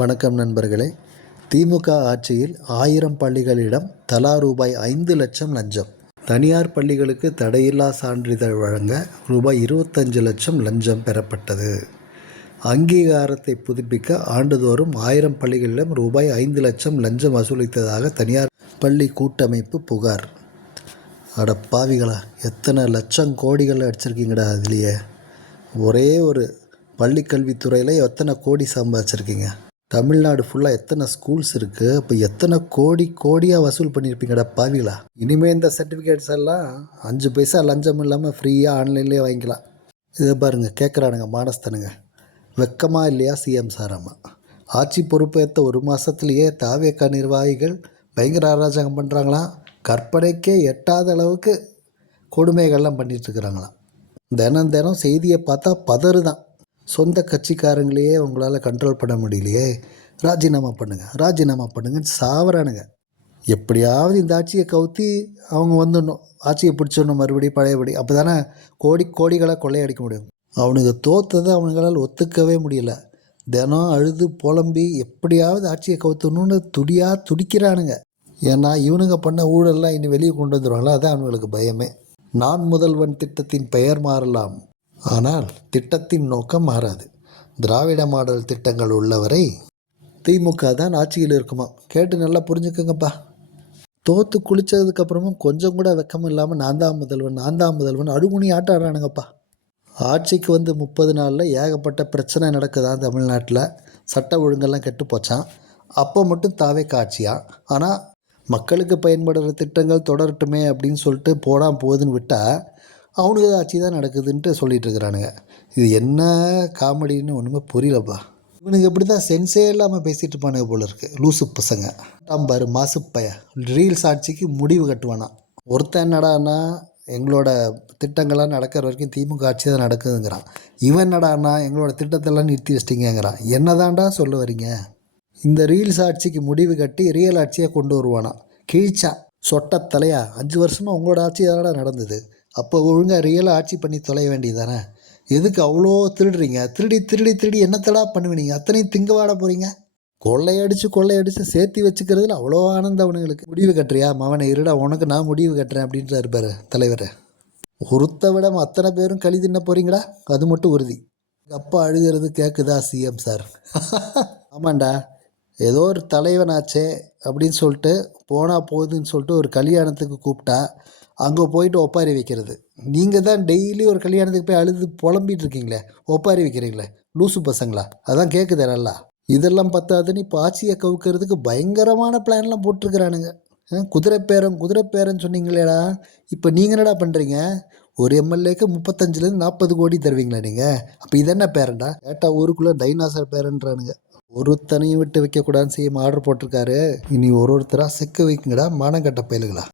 வணக்கம் நண்பர்களே. திமுக ஆட்சியில் 1000 பள்ளிகளிடம் தலா ரூபாய் 5,00,000 லஞ்சம். தனியார் பள்ளிகளுக்கு தடையில்லா சான்றிதழ் வழங்க ரூபாய் 25,00,000 லஞ்சம் பெறப்பட்டது. அங்கீகாரத்தை புதுப்பிக்க ஆண்டுதோறும் 1000 பள்ளிகளிடம் ரூபாய் 5,00,000 லஞ்சம் வசூலித்ததாக தனியார் பள்ளி கூட்டமைப்பு புகார். அட பாவிகளா, எத்தனை லட்சம் கோடிகள் அடிச்சிருக்கீங்கடா! அதுலேயே ஒரே ஒரு பள்ளிக்கல்வித்துறையில் எத்தனை கோடி சம்பாதிச்சிருக்கீங்க? தமிழ்நாடு ஃபுல்லாக எத்தனை ஸ்கூல்ஸ் இருக்குது? அப்போ எத்தனை கோடியாக வசூல் பண்ணியிருப்பீங்கடா பாவிகளா! இனிமேல் இந்த சர்டிஃபிகேட்ஸ் எல்லாம் 5 பைசா லஞ்சம் இல்லாமல் ஃப்ரீயாக ஆன்லைன்லேயே வாங்கிக்கலாம். இதை பாருங்கள், கேட்குறானுங்க மானஸ்தனுங்க. வெக்கமாக இல்லையா சிஎம் சாராமா? ஆட்சி பொறுப்பேற்ற ஒரு மாதத்துலேயே தாவேக்கா நிர்வாகிகள் பயங்கர அராஜகம் பண்ணுறாங்களாம். கற்பனைக்கே எட்டாத அளவுக்கு கொடுமைகள்லாம் பண்ணிகிட்ருக்குறாங்களாம். தினம் செய்தியை பார்த்தா பதறுதான். சொந்த கட்சிக்காரங்களையே உங்களால் கண்ட்ரோல் பண்ண முடியலையே, ராஜினாமா பண்ணுங்கன்னு சாவறானுங்க. எப்படியாவது இந்த ஆட்சியை கவுத்தி அவங்க வந்துடணும், ஆட்சியை பிடிச்சிடணும் மறுபடியும் பழையபடி. அப்போ தானே கோடிகளை கொள்ளையடிக்க முடியும். அவனுக்கு தோற்றதை அவனுங்களால் ஒத்துக்கவே முடியல. தினம் அழுது புலம்பி எப்படியாவது ஆட்சியை கவுத்தணும்னு துடிக்கிறானுங்க. ஏன்னா இவனுங்க பண்ண ஊழல்லாம் இனி வெளியே கொண்டு வந்துடுவாங்களா, அதான் அவனுங்களுக்கு பயமே. நான் முதல்வன் திட்டத்தின் பெயர் மாறலாம், ஆனால் திட்டத்தின் நோக்கம் மாறாது. திராவிட மாடல் திட்டங்கள் உள்ளவரை திமுக தான் ஆட்சியில் இருக்குமா. கேட்டு நல்லா புரிஞ்சுக்கோங்கப்பா. தோற்று குளித்ததுக்கப்புறமும் கொஞ்சம் கூட வெக்கம் இல்லாமல் நான் தான் முதல்வன் அடுகுனி ஆட்டம் ஆடுறானுங்கப்பா. ஆட்சிக்கு வந்து 30 நாளில் ஏகப்பட்ட பிரச்சனை நடக்குதான் தமிழ்நாட்டில். சட்ட ஒழுங்கெல்லாம் கெட்டு போச்சான். அப்போ மட்டும் தாவே காட்சியா. ஆனால் மக்களுக்கு பயன்படுற திட்டங்கள் தொடரட்டுமே அப்படின்னு சொல்லிட்டு போதுன்னு விட்டால் அவனுக்கு ஆட்சி தான் நடக்குதுன்ட்டு சொல்லிட்டு இருக்கிறானுங்க. இது என்ன காமெடின்னு ஒன்றுமே புரியலப்பா. இவனுக்கு எப்படி தான் சென்ஸே இல்லாமல் பேசிகிட்டு இருப்பானுங்க போல இருக்குது, லூசு பசங்க. பாரு மாசுப்பைய ரீல்ஸ் ஆட்சிக்கு முடிவு கட்டுவானா. ஒருத்தன் என்னடான்னா எங்களோட திட்டங்கள்லாம் நடக்கிற வரைக்கும் திமுக ஆட்சி தான் நடக்குதுங்கிறான். இவன் என்னடான்னா எங்களோட திட்டத்தெல்லாம் நிறுத்தி வச்சிட்டிங்கிறான். என்னதான்டா சொல்ல வரீங்க? இந்த ரீல்ஸ் ஆட்சிக்கு முடிவு கட்டி ரியல் ஆட்சியாக கொண்டு வருவானா. கீழ்ச்சா சொட்ட தலையா, 5 வருஷமாக உங்களோட ஆட்சி தானடா நடந்தது. அப்போ ஒழுங்காக ரியலாக ஆட்சி பண்ணி தொலைய வேண்டியது தானே. எதுக்கு அவ்வளோ திருடுறீங்க? திருடி என்னத்தடா பண்ணுவீங்க? அத்தனையும் திங்கவாட போகிறீங்க. கொள்ளையடிச்சு சேர்த்து வச்சுக்கிறதுல அவ்வளோ ஆனந்தம் அவனுங்களுக்கு. முடிவு கட்டுறியா மவனை, இருடா உனக்கு நான் முடிவு கட்டுறேன் அப்படின்றாரு பாரு தலைவர். ஒருத்த விட அத்தனை பேரும் களி தின்ன போகிறீங்களா, அது மட்டும் உறுதி. அப்பா அழுகிறது கேட்குதா சிஎம் சார்? ஆமாண்டா, ஏதோ ஒரு தலைவனாச்சே அப்படின்னு சொல்லிட்டு போனால் போகுதுன்னு சொல்லிட்டு ஒரு கல்யாணத்துக்கு கூப்பிட்டா அங்கே போயிட்டு ஒப்பாரி வைக்கிறது. நீங்கள் தான் டெய்லி ஒரு கல்யாணத்துக்கு போய் அழுது புலம்பிகிட்டு இருக்கீங்களே, ஒப்பாரி வைக்கிறீங்களே, லூசு பசங்களா? அதான் கேட்குதே நல்லா. இதெல்லாம் பத்தாதுன்னு இப்போ ஆட்சியை கவுக்கிறதுக்கு பயங்கரமான பிளான்லாம் போட்டிருக்கிறானுங்க. குதிரைப்பேரன் சொன்னீங்களேடா, இப்போ நீங்கள் என்னடா பண்ணுறீங்க? ஒரு எம்எல்ஏக்கு 35லேருந்து 40 கோடி தருவீங்களா நீங்கள்? அப்போ இதென்ன பேரன்டா? கேட்டால் ஊருக்குள்ளே டைனாசர் பேரன்றானுங்க. ஒருத்தனையும் விட்டு வைக்கக்கூடாதுன்னு செய்ய ஆர்டர் போட்டிருக்காரு. இனி ஒருத்தராக செக்க வைக்குங்கடா மானங்கட்ட பயலுகளா.